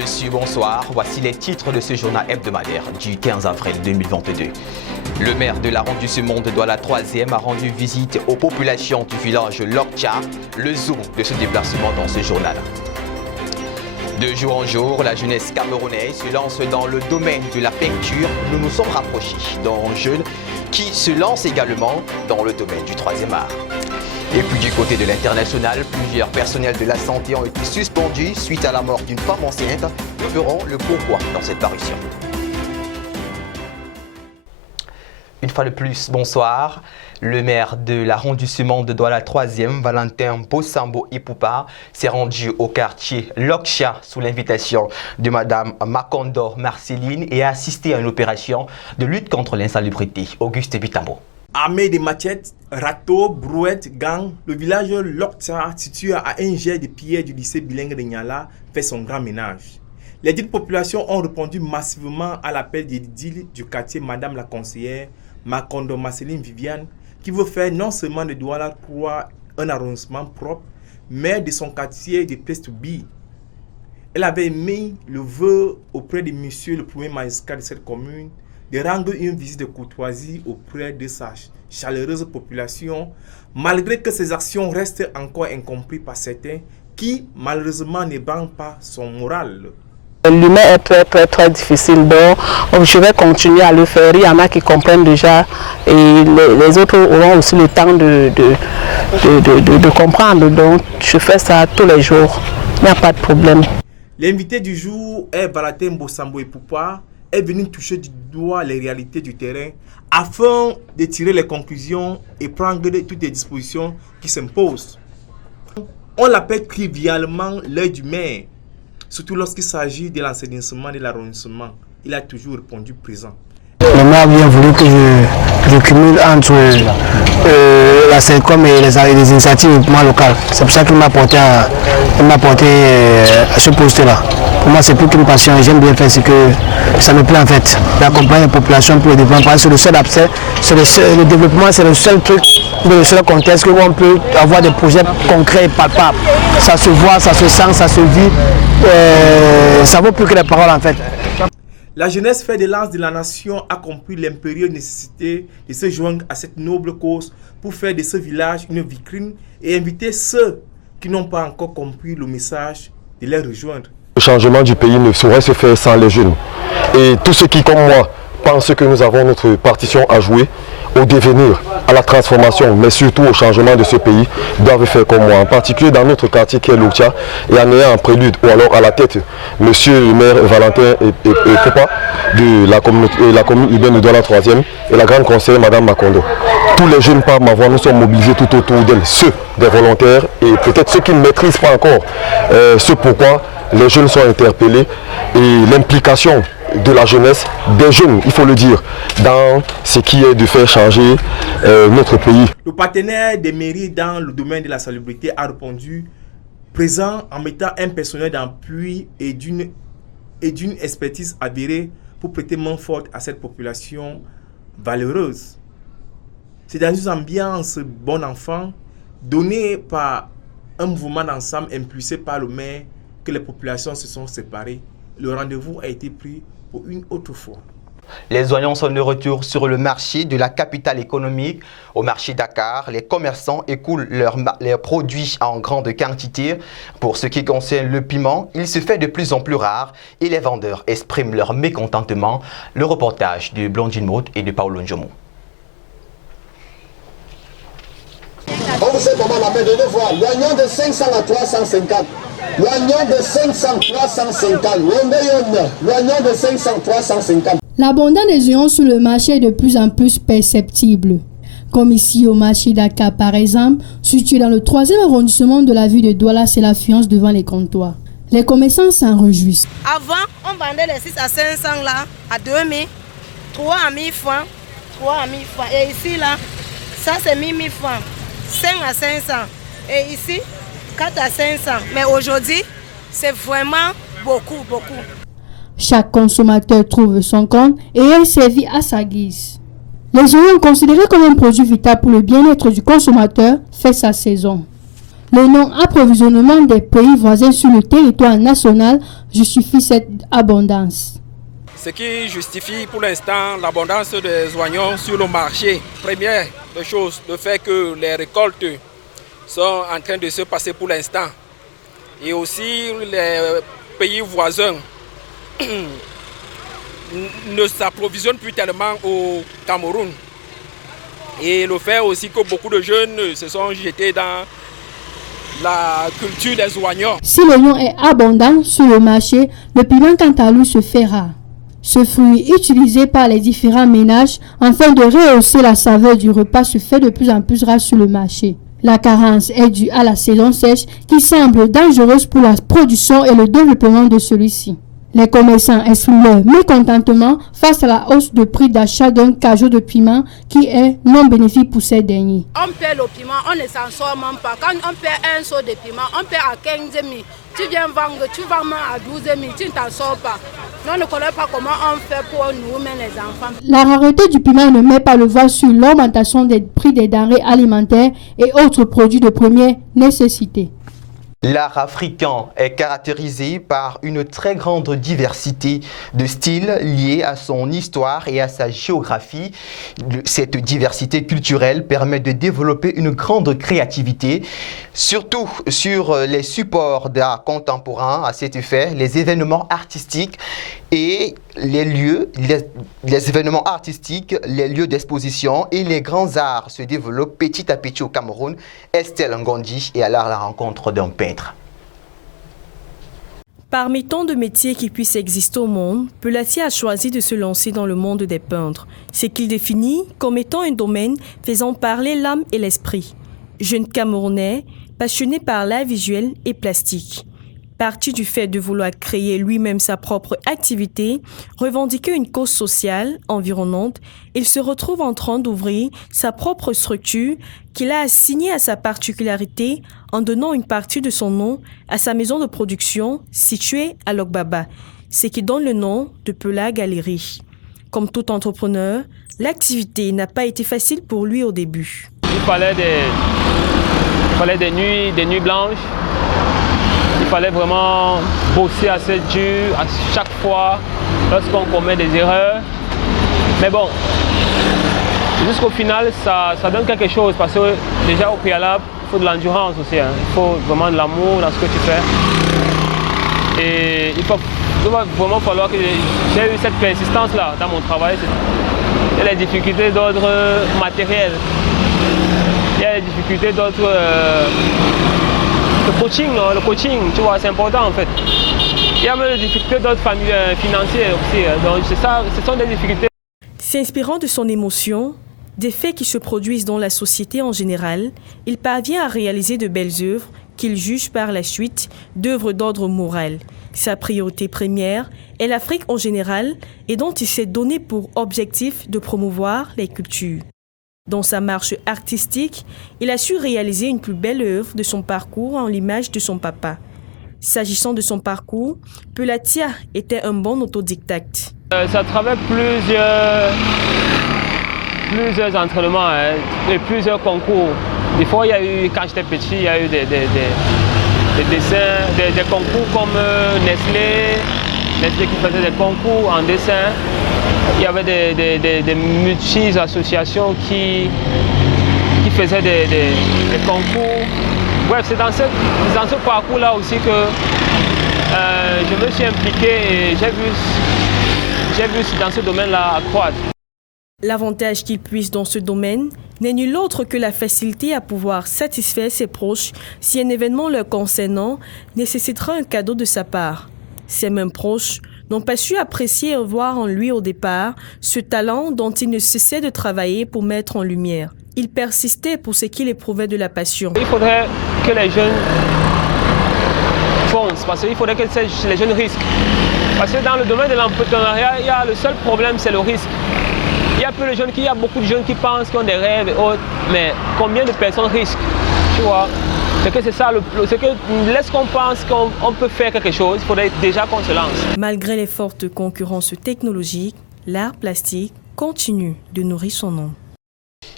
messieurs, bonsoir. Voici les titres de ce journal hebdomadaire du 15 avril 2022. Le maire de l'arrondissement de Douala 3e a rendu visite aux populations du village Lokcha, le zoom de ce déplacement dans ce journal. De jour en jour, la jeunesse camerounaise se lance dans le domaine de la peinture. Nous nous sommes rapprochés d'un jeune qui se lance également dans le domaine du 3e art. Et puis du côté de l'international, plusieurs personnels de la santé ont été suspendus suite à la mort d'une femme enceinte. Nous verrons le pourquoi dans cette parution. Une fois de plus, bonsoir. Le maire de l'arrondissement de Douala 3e, Valentin Bossambo Ipoupa, s'est rendu au quartier Lokcha sous l'invitation de Madame Makondor Marceline et a assisté à une opération de lutte contre l'insalubrité. Auguste Bitambo. Armé de machettes, râteaux, brouettes, gangs, le village Lokcha, situé à un jet de pierre du lycée bilingue de Niala, fait son grand ménage. Les dites populations ont répondu massivement à l'appel des édiles du quartier Madame la conseillère Makondo Marceline Viviane, qui veut faire non seulement de Douala 3 un arrondissement propre, mais de son quartier de place to be. Elle avait émis le vœu auprès de monsieur le premier magistrat de cette commune de rendre une visite de courtoisie auprès de sa chaleureuse population, malgré que ses actions restent encore incomprises par certains qui, malheureusement, n'ébranlent pas son moral. L'humain est très difficile, donc je vais continuer à le faire. Il y en a qui comprennent déjà et les autres auront aussi le temps de comprendre. Donc je fais ça tous les jours, il n'y a pas de problème. L'invité du jour est Valentin Bossambo Ipoupa, est venu toucher du doigt les réalités du terrain afin de tirer les conclusions et prendre toutes les dispositions qui s'imposent. On l'appelle trivialement l'œil du maire, surtout lorsqu'il s'agit de l'enseignement de l'arrondissement. Il a toujours répondu présent. Le maire a bien voulu que je cumule entre la CELCOM et les initiatives locales. C'est pour ça qu'il m'a porté à ce poste-là. Pour moi, c'est plus qu'une passion et j'aime bien faire ce que ça me plaît en fait. D'accompagner la population pour le développement. C'est le seul abcès, le développement, c'est le seul truc, le seul contexte où on peut avoir des projets concrets et palpables. Ça se voit, ça se sent, ça se vit. Ça vaut plus que les paroles en fait. La jeunesse fait de lance de la nation a compris l'impérieuse nécessité de se joindre à cette noble cause pour faire de ce village une vitrine et inviter ceux qui n'ont pas encore compris le message de les rejoindre. Le changement du pays ne saurait se faire sans les jeunes. Et tous ceux qui, comme moi, pensent que nous avons notre partition à jouer au devenir, à la transformation, mais surtout au changement de ce pays, doivent faire comme moi, en particulier dans notre quartier qui est Lokcha, et en ayant en prélude, ou alors à la tête, monsieur le maire Valentin Ipoupa de la commune urbaine de Douala 3e et la grande conseillère Madame Makondo. Tous les jeunes par ma voix, nous sommes mobilisés tout autour d'elle, ceux des volontaires et peut-être ceux qui ne maîtrisent pas encore ce pourquoi les jeunes sont interpellés et l'implication de la jeunesse, des jeunes, il faut le dire, dans ce qui est de faire changer notre pays. Le partenaire des mairies dans le domaine de la salubrité a répondu présent en mettant un personnel d'appui et d'une expertise avérée pour prêter main forte à cette population valeureuse. C'est dans une ambiance bon enfant, donnée par un mouvement d'ensemble impulsé par le maire, que les populations se sont séparées. Le rendez-vous a été pris pour une autre fois. Les oignons sont de retour sur le marché de la capitale économique. Au marché Dakar, les commerçants écoulent leurs produits en grande quantité. Pour ce qui concerne le piment, il se fait de plus en plus rare et les vendeurs expriment leur mécontentement. Le reportage de Blondine Maud et de Paolo Njomo. On sait comment la main de voir. L'oignon de 500 à 350. L'oignon de 500 à 350. L'oignon de 500 à 350. L'abondance des oignons sur le marché est de plus en plus perceptible. Comme ici au marché Dakar par exemple, situé dans le 3e arrondissement de la ville de Douala, c'est l'affluence devant les comptoirs. Les commerçants s'en réjouissent. Avant, on vendait les 6 à 500 là, à 2000, 3 à 1000 francs, 3 à 1000 francs. Et ici là, ça c'est 1000 francs, 5 à 500. Et ici, 4 à 500. Mais aujourd'hui, c'est vraiment beaucoup. Chaque consommateur trouve son compte et est servi à sa guise. Les oignons considérés comme un produit vital pour le bien-être du consommateur fait sa saison. Le non-approvisionnement des pays voisins sur le territoire national justifie cette abondance. Ce qui justifie pour l'instant l'abondance des oignons sur le marché. Première des choses, le fait que les récoltes sont en train de se passer pour l'instant. Et aussi les pays voisins ne s'approvisionnent plus tellement au Cameroun. Et le fait aussi que beaucoup de jeunes se sont jetés dans la culture des oignons. Si l'oignon est abondant sur le marché, le piment quant à lui se fait rare. Ce fruit utilisé par les différents ménages afin de rehausser la saveur du repas se fait de plus en plus rare sur le marché. La carence est due à la saison sèche qui semble dangereuse pour la production et le développement de celui-ci. Les commerçants expriment leur mécontentement face à la hausse de prix d'achat d'un cajot de piment qui est non bénéfique pour ces derniers. On paie le piment, on ne s'en sort même pas. Quand on paie un seau de piment, on paie à 15 000. Tu viens vendre, tu vends même à 12 000, tu ne t'en sors pas. Nous ne connaissons pas comment on fait pour nous mettre les enfants. La rareté du piment ne met pas le voile sur l'augmentation des prix des denrées alimentaires et autres produits de première nécessité. L'art africain est caractérisé par une très grande diversité de styles liés à son histoire et à sa géographie. Cette diversité culturelle permet de développer une grande créativité, surtout sur les supports d'art contemporain. À cet effet, les événements artistiques et les événements artistiques, les lieux d'exposition et les grands arts se développent petit à petit au Cameroun. Estelle Ngondi est allée à la rencontre d'un peintre. Parmi tant de métiers qui puissent exister au monde, Pelatier a choisi de se lancer dans le monde des peintres, ce qu'il définit comme étant un domaine faisant parler l'âme et l'esprit. Jeune Camerounais, passionné par l'art visuel et plastique. Parti du fait de vouloir créer lui-même sa propre activité, revendiquer une cause sociale, environnante, il se retrouve en train d'ouvrir sa propre structure qu'il a assignée à sa particularité en donnant une partie de son nom à sa maison de production située à Logbaba, ce qui donne le nom de Pela Galerie. Comme tout entrepreneur, l'activité n'a pas été facile pour lui au début. Il fallait des nuits blanches. Il fallait vraiment bosser assez dur à chaque fois lorsqu'on commet des erreurs. Mais bon, jusqu'au final, ça donne quelque chose parce que déjà au préalable, il faut de l'endurance aussi. Il faut vraiment de l'amour dans ce que tu fais. Et il va vraiment falloir que j'ai eu cette persistance-là dans mon travail. Il y a les difficultés d'ordre matériel. Il y a les difficultés d'ordre... Le coaching, tu vois, c'est important en fait. Il y a même des difficultés d'ordre financier aussi. Donc ce sont des difficultés. S'inspirant de son émotion, des faits qui se produisent dans la société en général, il parvient à réaliser de belles œuvres qu'il juge par la suite d'œuvres d'ordre moral. Sa priorité première est l'Afrique en général et dont il s'est donné pour objectif de promouvoir les cultures. Dans sa marche artistique, il a su réaliser une plus belle œuvre de son parcours en l'image de son papa. S'agissant de son parcours, Pelatier était un bon autodidacte. C'est à travers plusieurs entraînements et plusieurs concours. Des fois, il y a eu, quand j'étais petit, il y a eu des dessins, des concours comme Nestlé qui faisait des concours en dessin. Il y avait des multi-associations qui faisaient des concours. Bref, c'est dans ce parcours-là aussi que je me suis impliqué et j'ai vu dans ce domaine-là accroître. L'avantage qu'il puise dans ce domaine n'est nul autre que la facilité à pouvoir satisfaire ses proches si un événement leur concernant nécessitera un cadeau de sa part. Ces mêmes proches n'ont pas su apprécier et voir en lui au départ ce talent dont il ne cessait de travailler pour mettre en lumière. Il persistait pour ce qu'il éprouvait de la passion. Il faudrait que les jeunes foncent, parce qu'il faudrait que les jeunes risquent. Parce que dans le domaine de l'entrepreneuriat, le seul problème, c'est le risque. Il y a beaucoup de jeunes qui pensent qu'ils ont des rêves et autres, mais combien de personnes risquent, tu vois? C'est que c'est ça, c'est que lorsqu'on pense qu'on peut faire quelque chose, il faudrait déjà qu'on se lance. Malgré les fortes concurrences technologiques, l'art plastique continue de nourrir son nom.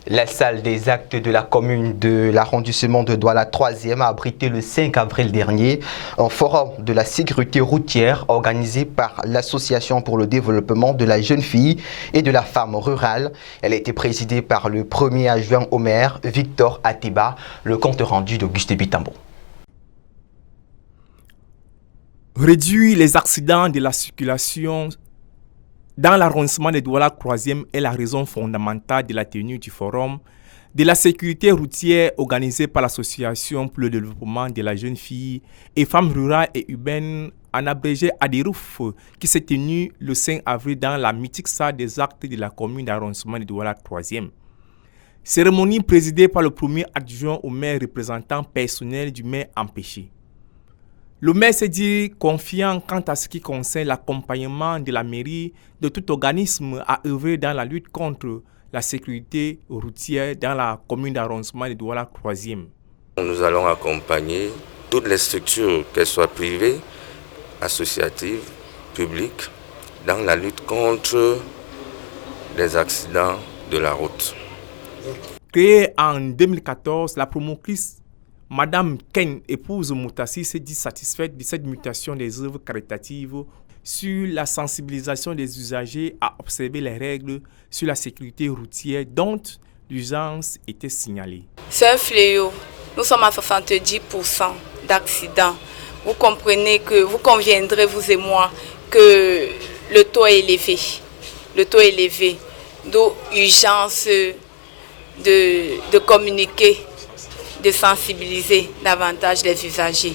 La salle des actes de la commune de l'arrondissement de Douala 3e a abrité le 5 avril dernier un forum de la sécurité routière organisé par l'Association pour le développement de la jeune fille et de la femme rurale. Elle a été présidée par le premier adjoint au maire, Victor Ateba, le compte rendu d'Auguste Bitambo. Réduire les accidents de la circulation dans l'arrondissement de Douala 3e est la raison fondamentale de la tenue du forum de la sécurité routière organisé par l'Association pour le développement de la jeune fille et femmes rurales et urbaines, en abrégé ADEROUF, qui s'est tenu le 5 avril dans la mythique salle des actes de la commune d'arrondissement de Douala 3e. Cérémonie présidée par le premier adjoint au maire représentant personnel du maire empêché. Le maire s'est dit confiant quant à ce qui concerne l'accompagnement de la mairie de tout organisme à œuvrer dans la lutte contre la sécurité routière dans la commune d'arrondissement de Douala 3e. Nous allons accompagner toutes les structures, qu'elles soient privées, associatives, publiques, dans la lutte contre les accidents de la route. Créée en 2014, la promotrice Madame Ken, épouse Moutassi, s'est dit satisfaite de cette mutation des œuvres caritatives sur la sensibilisation des usagers à observer les règles sur la sécurité routière dont l'urgence était signalée. C'est un fléau. Nous sommes à 70% d'accidents. Vous comprenez que vous conviendrez, vous et moi, que le taux est élevé. Le taux est élevé. D'où urgence de communiquer, de sensibiliser davantage les usagers.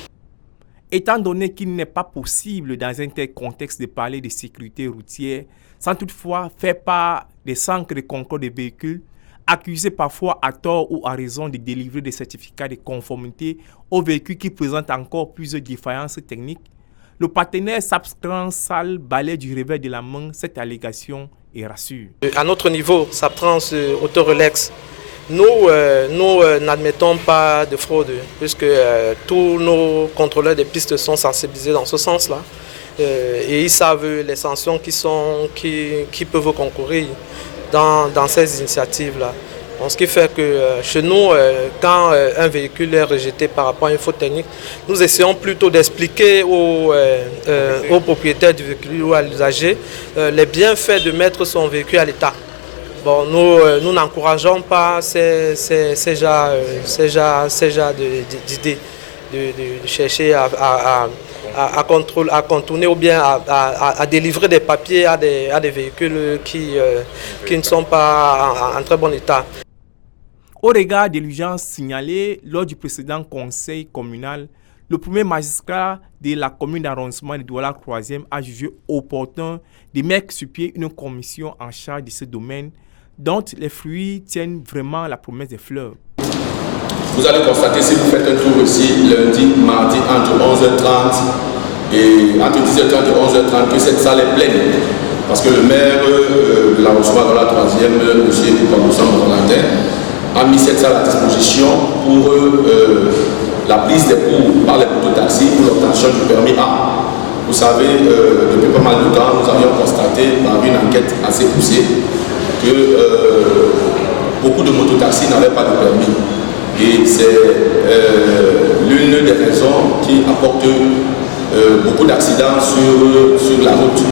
Étant donné qu'il n'est pas possible dans un tel contexte de parler de sécurité routière sans toutefois faire part des centres de contrôle des véhicules, accusés parfois à tort ou à raison de délivrer des certificats de conformité aux véhicules qui présentent encore plusieurs défaillances techniques, le partenaire Sapscran Sal balaie du revers de la main cette allégation et rassure. À notre niveau, Sapscran autorelaxe. Nous n'admettons pas de fraude, puisque tous nos contrôleurs de pistes sont sensibilisés dans ce sens-là. Et ils savent les sanctions qui peuvent concourir dans ces initiatives-là. Ce qui fait que chez nous, quand un véhicule est rejeté par rapport à une faute technique, nous essayons plutôt d'expliquer aux propriétaires du véhicule ou à l'usager les bienfaits de mettre son véhicule à l'état. Bon, nous n'encourageons pas ces genres d'idées de chercher à contourner ou bien à délivrer des papiers à des véhicules qui ne sont pas en très bon état. Au regard de l'urgence signalée lors du précédent conseil communal, le premier magistrat de la commune d'arrondissement de Douala 3e a jugé opportun de mettre sur pied une commission en charge de ce domaine dont les fruits tiennent vraiment la promesse des fleurs. Vous allez constater, si vous faites un tour ici, lundi, mardi, entre 11h30 et entre 10h30 et 11h30, que cette salle est pleine. Parce que le maire de l'arrondissement de la 3e, M. Valentin, a mis cette salle à disposition pour la prise des cours par les mototaxis pour l'obtention du permis A. Vous savez, depuis pas mal de temps, nous avions constaté par une enquête assez poussée que beaucoup de mototaxis n'avaient pas de permis. Et c'est l'une des raisons qui apporte beaucoup d'accidents sur la route.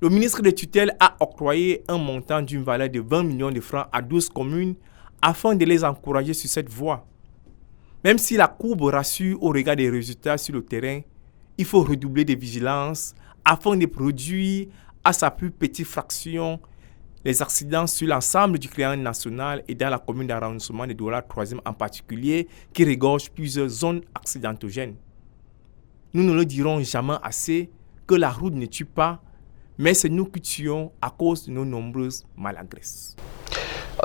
Le ministre de tutelle a octroyé un montant d'une valeur de 20 millions de francs à 12 communes afin de les encourager sur cette voie. Même si la courbe rassure au regard des résultats sur le terrain, il faut redoubler de vigilance afin de produire à sa plus petite fraction les accidents sur l'ensemble du triangle national et dans la commune d'arrondissement de Douala 3e en particulier, qui regorge plusieurs zones accidentogènes. Nous ne le dirons jamais assez que la route ne tue pas, mais c'est nous qui tuons à cause de nos nombreuses maladresses.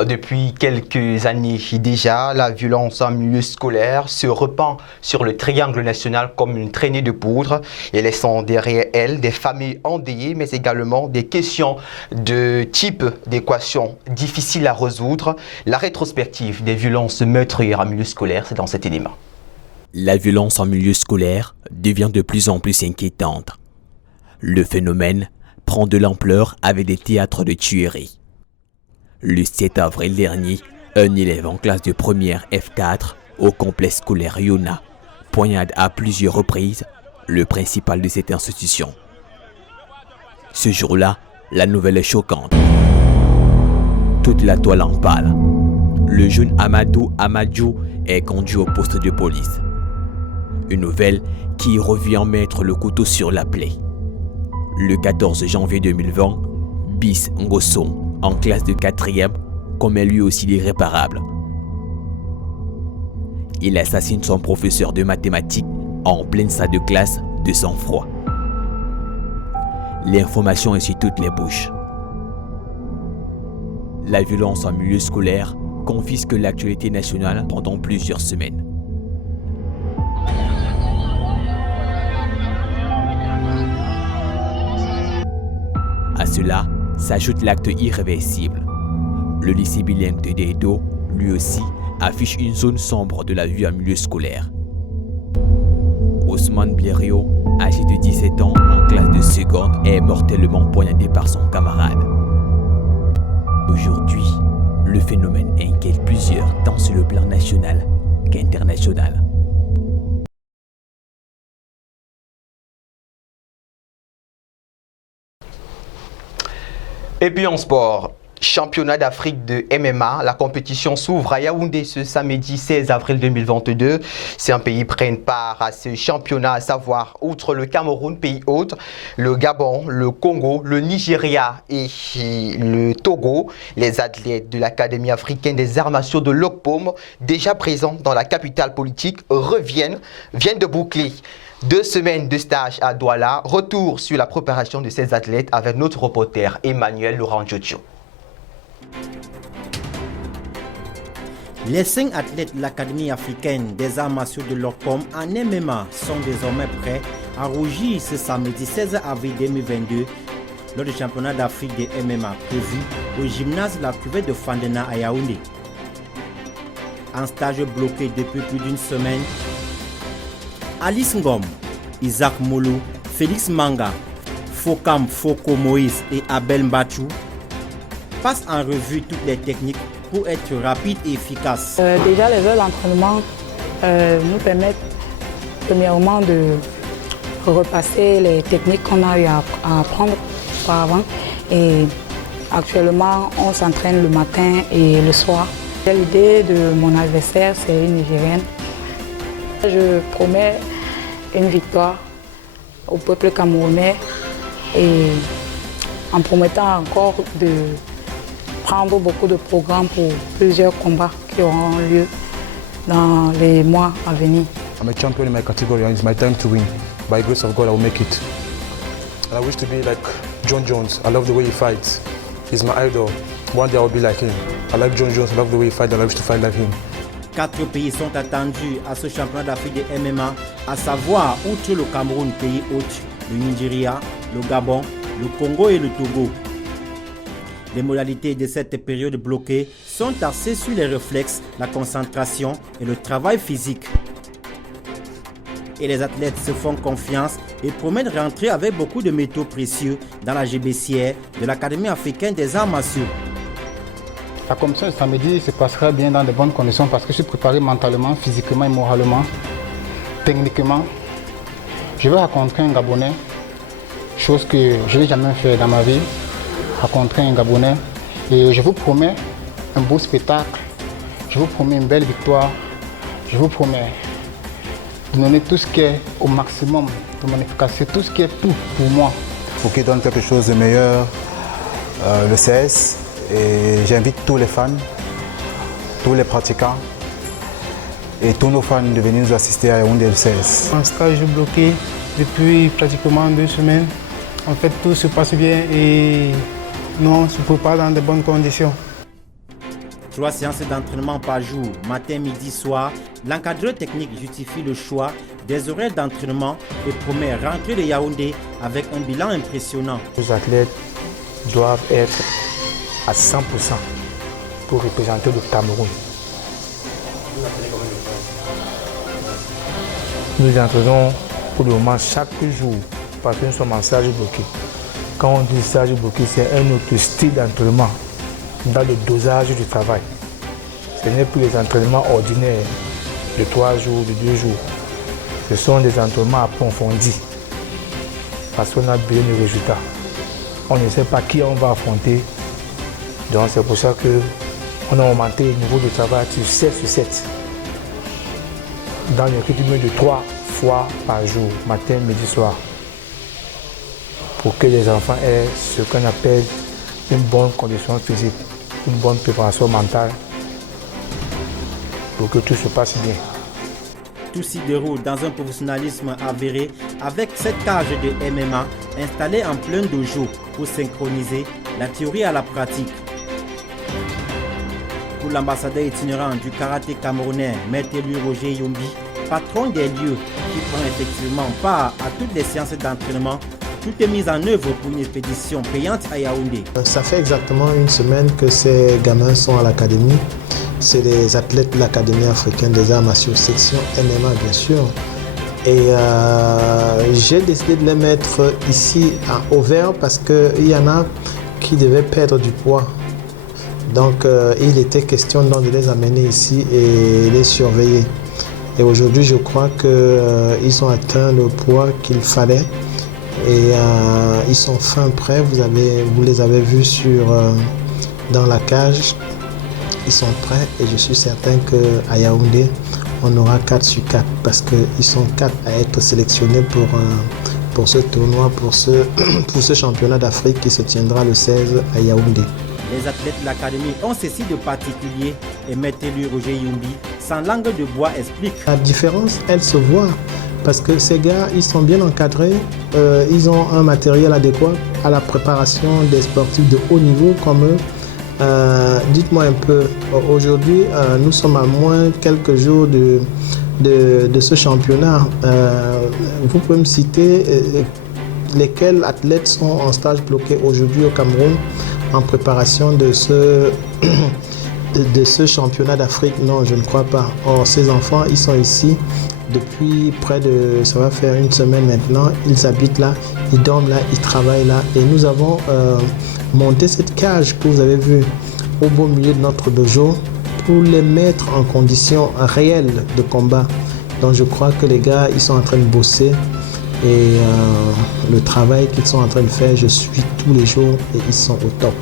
Depuis quelques années déjà, la violence en milieu scolaire se répand sur le triangle national comme une traînée de poudre et laissant derrière elle des familles endeuillées, mais également des questions de type d'équation difficiles à résoudre. La rétrospective des violences meurtrières en milieu scolaire, c'est dans cet élément. La violence en milieu scolaire devient de plus en plus inquiétante. Le phénomène prend de l'ampleur avec des théâtres de tueries. Le 7 avril dernier, un élève en classe de première F4 au complexe scolaire Yona poignarde à plusieurs reprises le principal de cette institution. Ce jour-là, la nouvelle est choquante. Toute la toile en parle. Le jeune Amadou Amadjou est conduit au poste de police. Une nouvelle qui revient mettre le couteau sur la plaie. Le 14 janvier 2020, Bis Ngosso, en classe de 4e, commet lui aussi l'irréparable. Il assassine son professeur de mathématiques en pleine salle de classe de sang-froid. L'information est sur toutes les bouches. La violence en milieu scolaire confisque l'actualité nationale pendant plusieurs semaines. À cela s'ajoute l'acte irréversible. Le lycée bilingue de Dedo, lui aussi, affiche une zone sombre de la vie en milieu scolaire. Ousmane Blériot, âgé de 17 ans, en classe de seconde, est mortellement poignardé par son camarade. Aujourd'hui, le phénomène inquiète plusieurs, tant sur le plan national qu'international. Et puis en sport, championnat d'Afrique de MMA, la compétition s'ouvre à Yaoundé ce samedi 16 avril 2022. Ces pays prennent part à ce championnat, à savoir, outre le Cameroun, pays hôte, le Gabon, le Congo, le Nigeria et le Togo. Les athlètes de l'Académie africaine des arts martiaux de l'Okpom, déjà présents dans la capitale politique, viennent de boucler 2 semaines de stage à Douala. Retour sur la préparation de ces athlètes avec notre reporter Emmanuel Laurent Jojo. Les 5 athlètes de l'Académie africaine des arts martiaux de l'Okpom en MMA sont désormais prêts à rougir ce samedi 16 avril 2022 lors du championnat d'Afrique des MMA prévu au gymnase de la cuvette de Fandena à Yaoundé. En stage bloqué depuis plus d'une semaine, Alice Ngom, Isaac Moulou, Félix Manga, Fokam Foko Moïse et Abel Mbachou passent en revue toutes les techniques pour être rapides et efficaces. Déjà, les heures d'entraînement nous permettent premièrement de repasser les techniques qu'on a eu à apprendre auparavant. Et actuellement, on s'entraîne le matin et le soir. L'idée de mon adversaire, c'est une Nigérienne. Je promets une victoire au peuple camerounais et en promettant encore de prendre beaucoup de programmes pour plusieurs combats qui auront lieu dans les mois à venir. I'm a champion in my category and it's my time to win. By the grace of God, I will make it. And I wish to be like John Jones. I love the way he fights. He's my idol. One day I will be like him. I like John Jones. I love the way he fights and I wish to fight like him. 4 pays sont attendus à ce championnat d'Afrique des MMA, à savoir, outre le Cameroun, pays hôte, le Nigeria, le Gabon, le Congo et le Togo. Les modalités de cette période bloquée sont axées sur les réflexes, la concentration et le travail physique. Et les athlètes se font confiance et promettent de rentrer avec beaucoup de métaux précieux dans la GBCR de l'Académie africaine des arts martiaux. La compétition de samedi se passera bien dans de bonnes conditions parce que je suis préparé mentalement, physiquement et moralement, techniquement. Je vais rencontrer un Gabonais, chose que je n'ai jamais fait dans ma vie, rencontrer un Gabonais. Et je vous promets un beau spectacle, je vous promets une belle victoire, je vous promets de donner tout ce qui est au maximum de mon efficacité, tout ce qui est tout pour moi. Pour qu'il donne quelque chose de meilleur le 16. Et j'invite tous les fans, tous les pratiquants et tous nos fans de venir nous assister à Yaoundé le 16. Un stage bloqué depuis pratiquement 2 semaines. En fait, tout se passe bien et nous on se prépare dans de bonnes conditions. 3 séances d'entraînement par jour, matin, midi, soir. L'encadreur technique justifie le choix des horaires d'entraînement et promet rentrer de Yaoundé avec un bilan impressionnant. Les athlètes doivent être à 100% pour représenter le Cameroun. Nous entraînons pour le moment chaque jour parce que nous sommes en stage bloqué. Quand on dit stage bloqué, c'est un autre style d'entraînement. dans le dosage du travail. Ce n'est plus les entraînements ordinaires de 3 jours, de 2 jours. Ce sont des entraînements approfondis parce qu'on a besoin de résultats. On ne sait pas qui on va affronter. Donc c'est pour ça qu'on a augmenté le niveau de travail sur 7 sur 7. Dans le rythme de 3 fois par jour, matin, midi, soir. Pour que les enfants aient ce qu'on appelle une bonne condition physique, une bonne préparation mentale, pour que tout se passe bien. Tout s'y déroule dans un professionnalisme avéré avec cette cage de MMA installée en plein dojo pour synchroniser la théorie à la pratique. Pour l'ambassadeur itinérant du karaté camerounais, Maître Roger Yombi, patron des lieux qui prend effectivement part à toutes les séances d'entraînement, tout est mis en œuvre pour une expédition payante à Yaoundé. Ça fait exactement une semaine que ces gamins sont à l'académie. C'est les athlètes de l'Académie africaine des arts martiaux, section MMA bien sûr. Et j'ai décidé de les mettre ici à Auvers parce qu'il y en a qui devaient perdre du poids. Donc il était question donc de les amener ici et les surveiller. Et aujourd'hui je crois qu'ils ont atteint le poids qu'il fallait. Et ils sont fin prêts, vous les avez vus dans la cage. Ils sont prêts et je suis certain qu'à Yaoundé, on aura 4 sur 4 parce qu'ils sont 4 à être sélectionnés pour ce tournoi, pour ce championnat d'Afrique qui se tiendra le 16 à Yaoundé. Les athlètes de l'académie ont ceci de particulier et Maître Roger Yombi, sans langue de bois, explique. La différence, elle se voit parce que ces gars, ils sont bien encadrés, ils ont un matériel adéquat à la préparation des sportifs de haut niveau comme eux. Dites-moi un peu, aujourd'hui nous sommes à moins quelques jours de ce championnat. Vous pouvez me citer lesquels athlètes sont en stage bloqué aujourd'hui au Cameroun en préparation de ce championnat d'Afrique? Non, je ne crois pas. Or, ces enfants, ils sont ici depuis ça va faire une semaine maintenant. Ils habitent là, ils dorment là, ils travaillent là. Et nous avons monté cette cage que vous avez vue au beau milieu de notre dojo pour les mettre en condition réelle de combat. Donc je crois que les gars, ils sont en train de bosser et le travail qu'ils sont en train de faire, je suis tous les jours et ils sont au top.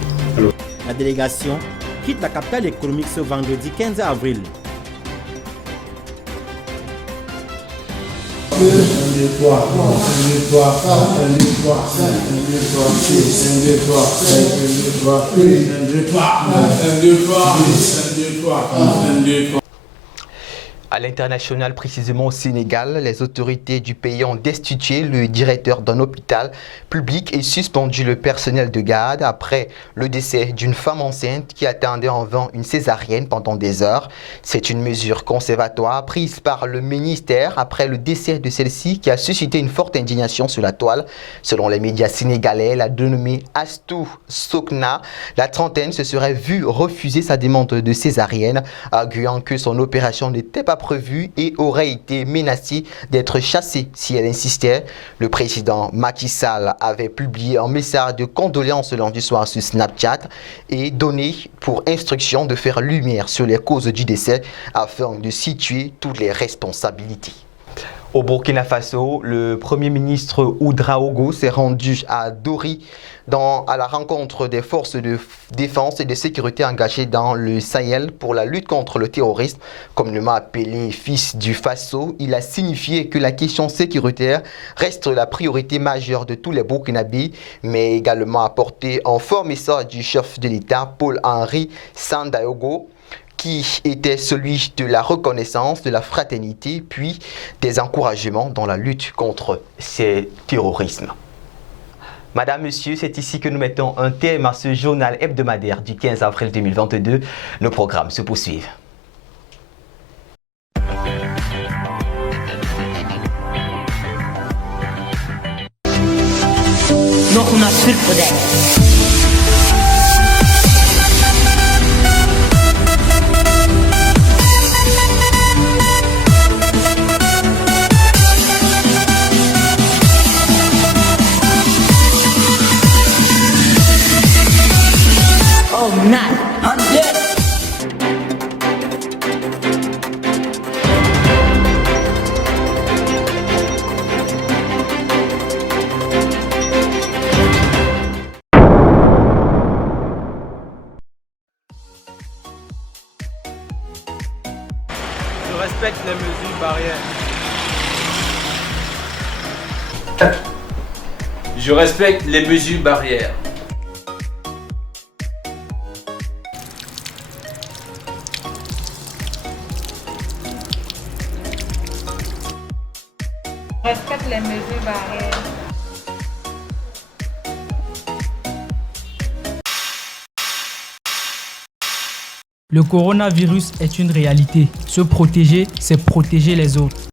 La délégation quitte la capitale économique ce vendredi 15 avril. À l'international, précisément au Sénégal, les autorités du pays ont destitué le directeur d'un hôpital public et suspendu le personnel de garde après le décès d'une femme enceinte qui attendait en vain une césarienne pendant des heures. C'est une mesure conservatoire prise par le ministère après le décès de celle-ci qui a suscité une forte indignation sur la toile. Selon les médias sénégalais, la dénommée Astou Sokna, la trentaine se serait vue refuser sa demande de césarienne, arguant que son opération n'était pas prévue et aurait été menacée d'être chassée si elle insistait. Le président Macky Sall avait publié un message de condoléances lundi soir sur Snapchat et donné pour instruction de faire lumière sur les causes du décès afin de situer toutes les responsabilités. Au Burkina Faso, le Premier ministre Ouedraogo s'est rendu à Dori à la rencontre des forces de défense et de sécurité engagées dans le Sahel pour la lutte contre le terrorisme. Communément appelé fils du Faso, il a signifié que la question sécuritaire reste la priorité majeure de tous les Burkinabés, mais également apporté un fort message du chef de l'État, Paul-Henri Sandaogo, qui était celui de la reconnaissance, de la fraternité, puis des encouragements dans la lutte contre ces terrorismes. Madame, Monsieur, c'est ici que nous mettons un terme à ce journal hebdomadaire du 15 avril 2022. Nos programmes se poursuivent. Not barrières. Je respecte les mesures barrières. Je respecte les mesures barrières. Le coronavirus est une réalité. Se protéger, c'est protéger les autres.